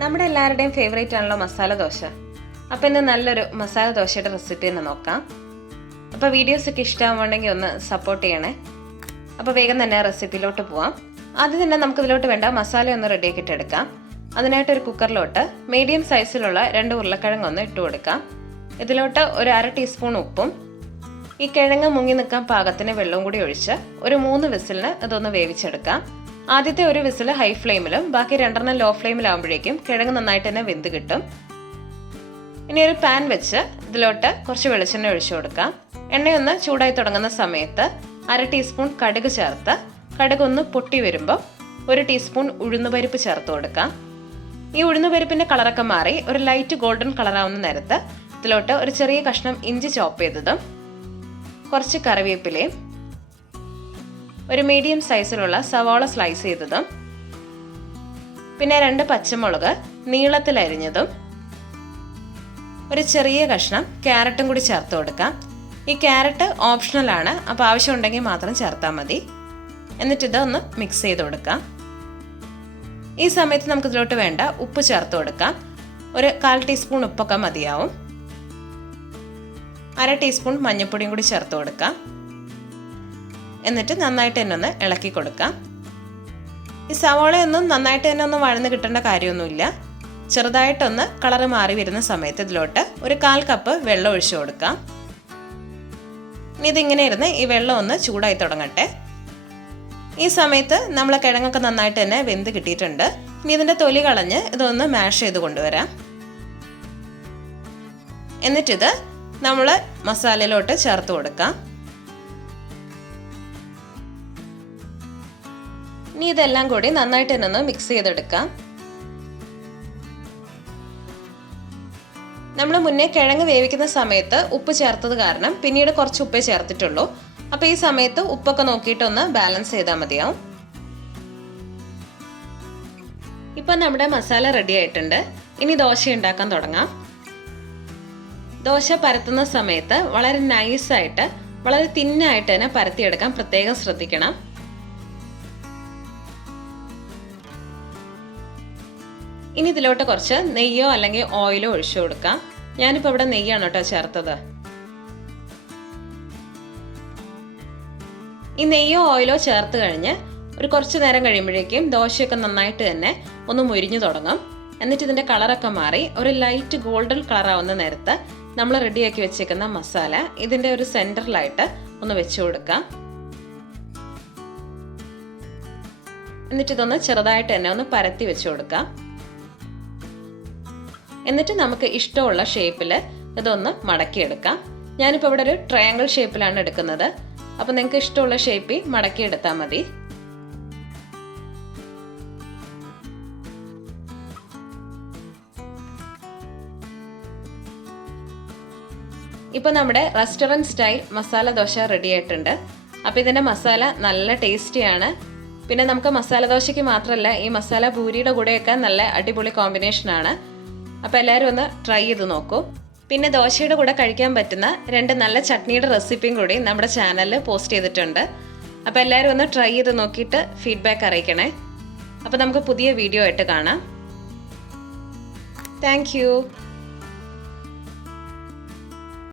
നമ്മുടെ എല്ലാവരുടെയും ഫേവറേറ്റ് ആണല്ലോ മസാല ദോശ. അപ്പോൾ ഇന്ന് നല്ലൊരു മസാല ദോശയുടെ റെസിപ്പി തന്നെ നോക്കാം. അപ്പോൾ വീഡിയോസൊക്കെ ഇഷ്ടമാവുകയാണെങ്കിൽ ഒന്ന് സപ്പോർട്ട് ചെയ്യണേ. അപ്പോൾ വേഗം തന്നെ റെസിപ്പിയിലോട്ട് പോവാം. ആദ്യം തന്നെ നമുക്കിതിലോട്ട് വേണ്ട മസാല ഒന്ന് റെഡിയാക്കിയിട്ട് എടുക്കാം. അതിനായിട്ടൊരു കുക്കറിലോട്ട് മീഡിയം സൈസിലുള്ള 2 ഉരുളക്കിഴങ്ങ് ഒന്ന് ഇട്ട് കൊടുക്കാം. ഇതിലോട്ട് ഒരു 1/2 ടീസ്പൂൺ ഉപ്പും ഈ കിഴങ്ങ് മുങ്ങി നിൽക്കാൻ പാകത്തിന് വെള്ളവും കൂടി ഒഴിച്ച് ഒരു 3 വിസിലിന് ഇതൊന്ന് വേവിച്ചെടുക്കാം. ആദ്യത്തെ ഒരു വിസിൽ ഹൈ ഫ്ലെയിമിലും ബാക്കി 2 ലോ ഫ്ലെയിമിലാകുമ്പോഴേക്കും കിഴങ്ങ് നന്നായിട്ട് തന്നെ വെന്ത് കിട്ടും. ഇനി ഒരു പാൻ വെച്ച് ഇതിലോട്ട് കുറച്ച് വെളിച്ചെണ്ണ ഒഴിച്ചു കൊടുക്കാം. എണ്ണയൊന്ന് ചൂടായി തുടങ്ങുന്ന സമയത്ത് 1/2 ടീസ്പൂൺ കടുക് ചേർത്ത് കടുക് ഒന്ന് പൊട്ടി വരുമ്പോൾ 1 ടീസ്പൂൺ ഉഴുന്നുപരിപ്പ് ചേർത്ത് കൊടുക്കാം. ഈ ഉഴുന്നുപരിപ്പിൻ്റെ കളറൊക്കെ മാറി ഒരു ലൈറ്റ് ഗോൾഡൻ കളറാവുന്ന നേരത്ത് ഇതിലോട്ട് ഒരു ചെറിയ കഷ്ണം ഇഞ്ചി ചോപ്പ് ചെയ്തതും കുറച്ച് കറിവേപ്പിലയും ഒരു മീഡിയം സൈസിലുള്ള സവാള സ്ലൈസ് ചെയ്തതും പിന്നെ 2 പച്ചമുളക് നീളത്തിൽ അരിഞ്ഞതും ഒരു ചെറിയ കഷ്ണം ക്യാരറ്റും കൂടി ചേർത്ത് കൊടുക്കാം. ഈ ക്യാരറ്റ് ഓപ്ഷണൽ ആണ്, അപ്പോൾ ആവശ്യമുണ്ടെങ്കിൽ മാത്രം ചേർത്താൽ മതി. എന്നിട്ട് ഇതൊന്ന് മിക്സ് ചെയ്ത് കൊടുക്കാം. ഈ സമയത്ത് നമുക്ക് ഇതിലോട്ട് വേണ്ട ഉപ്പ് ചേർത്ത് കൊടുക്കാം. ഒരു 1/4 ടീസ്പൂൺ ഉപ്പൊക്കെ മതിയാവും. 1/2 ടീസ്പൂൺ മഞ്ഞൾപ്പൊടിയും കൂടി ചേർത്ത് കൊടുക്കാം. എന്നിട്ട് നന്നായിട്ട് തന്നെ ഒന്ന് ഇളക്കി കൊടുക്കാം. ഈ സവാളയൊന്നും നന്നായിട്ട് തന്നെ ഒന്ന് വഴന്ന് കിട്ടേണ്ട കാര്യമൊന്നുമില്ല. ചെറുതായിട്ടൊന്ന് കളറ് മാറി വരുന്ന സമയത്ത് ഇതിലോട്ട് ഒരു 1/4 കപ്പ് വെള്ളം ഒഴിച്ചു കൊടുക്കാം. ഇനി ഇതിങ്ങനെ ഇരുന്ന് ഈ വെള്ളം ഒന്ന് ചൂടായി തുടങ്ങട്ടെ. ഈ സമയത്ത് നമ്മൾ കിഴങ്ങൊക്കെ നന്നായിട്ട് തന്നെ വെന്ത് കിട്ടിയിട്ടുണ്ട്. ഇനി ഇതിൻ്റെ തൊലി കളഞ്ഞ് ഇതൊന്ന് മാഷ് ചെയ്ത് കൊണ്ടുവരാം. എന്നിട്ടിത് നമ്മൾ മസാലയിലോട്ട് ചേർത്ത് കൊടുക്കാം. ഇനി ഇതെല്ലാം കൂടി നന്നായിട്ട് തന്നെ ഒന്ന് മിക്സ് ചെയ്തെടുക്കാം. നമ്മൾ മുന്നേ കിഴങ്ങ് വേവിക്കുന്ന സമയത്ത് ഉപ്പ് ചേർത്തത് കാരണം പിന്നീട് കുറച്ച് ഉപ്പേ ചേർത്തിട്ടുള്ളൂ. അപ്പോൾ ഈ സമയത്ത് ഉപ്പൊക്കെ നോക്കിയിട്ടൊന്ന് ബാലൻസ് ചെയ്താൽ മതിയാവും. ഇപ്പം നമ്മുടെ മസാല റെഡി ആയിട്ടുണ്ട്. ഇനി ദോശ ഉണ്ടാക്കാൻ തുടങ്ങാം. ദോശ പരത്തുന്ന സമയത്ത് വളരെ നൈസായിട്ട് വളരെ തിന്നായിട്ട് തന്നെ പരത്തിയെടുക്കാൻ പ്രത്യേകം ശ്രദ്ധിക്കണം. ഇനി ഇതിലോട്ട് കുറച്ച് നെയ്യോ അല്ലെങ്കിൽ ഓയിലോ ഒഴിച്ചു കൊടുക്കാം. ഞാനിപ്പോൾ ഇവിടെ നെയ്യാണ് കേട്ടോ ചേർത്തത്. ഈ നെയ്യോ ഓയിലോ ചേർത്ത് കഴിഞ്ഞ് ഒരു കുറച്ച് നേരം കഴിയുമ്പോഴേക്കും ദോശയൊക്കെ നന്നായിട്ട് തന്നെ ഒന്ന് മുരിഞ്ഞു തുടങ്ങും. എന്നിട്ട് ഇതിൻ്റെ കളറൊക്കെ മാറി ഒരു ലൈറ്റ് ഗോൾഡൻ കളറാവുന്ന നേരത്ത് നമ്മൾ റെഡിയാക്കി വെച്ചേക്കുന്ന മസാല ഇതിൻ്റെ ഒരു സെൻറ്ററിലായിട്ട് ഒന്ന് വെച്ച് കൊടുക്കാം. എന്നിട്ട് ഇതൊന്ന് ചെറുതായിട്ട് തന്നെ ഒന്ന് പരത്തി വെച്ച് കൊടുക്കാം. എന്നിട്ട് നമുക്ക് ഇഷ്ടമുള്ള ഷേപ്പിൽ ഇതൊന്ന് മടക്കിയെടുക്കാം. ഞാനിപ്പോൾ ഇവിടെ ഒരു ട്രയാങ്കിൾ ഷേപ്പിലാണ് എടുക്കുന്നത്. അപ്പോൾ നിങ്ങൾക്ക് ഇഷ്ടമുള്ള ഷേപ്പിൽ മടക്കിയെടുത്താൽ മതി. ഇപ്പോൾ നമ്മുടെ restaurant style masala dosa ready ആയിട്ടുണ്ട്. അപ്പോൾ ഇതിൻ്റെ മസാല നല്ല ടേസ്റ്റിയാണ്. പിന്നെ നമുക്ക് മസാല ദോശയ്ക്ക് മാത്രമല്ല ഈ മസാല പൂരിയുടെ കൂടെയൊക്കെ നല്ല അടിപൊളി കോമ്പിനേഷനാണ്. അപ്പോൾ എല്ലാവരും ഒന്ന് ട്രൈ ചെയ്ത് നോക്കൂ. പിന്നെ ദോശയുടെ കൂടെ കഴിക്കാൻ പറ്റുന്ന 2 നല്ല ചട്നിയുടെ റെസിപ്പിയും കൂടി നമ്മുടെ ചാനലിൽ പോസ്റ്റ് ചെയ്തിട്ടുണ്ട്. അപ്പോൾ എല്ലാവരും ഒന്ന് ട്രൈ ചെയ്ത് നോക്കിയിട്ട് ഫീഡ്ബാക്ക് അറിയിക്കണേ. അപ്പോൾ നമുക്ക് പുതിയ വീഡിയോ ആയിട്ട് കാണാം. Thank you.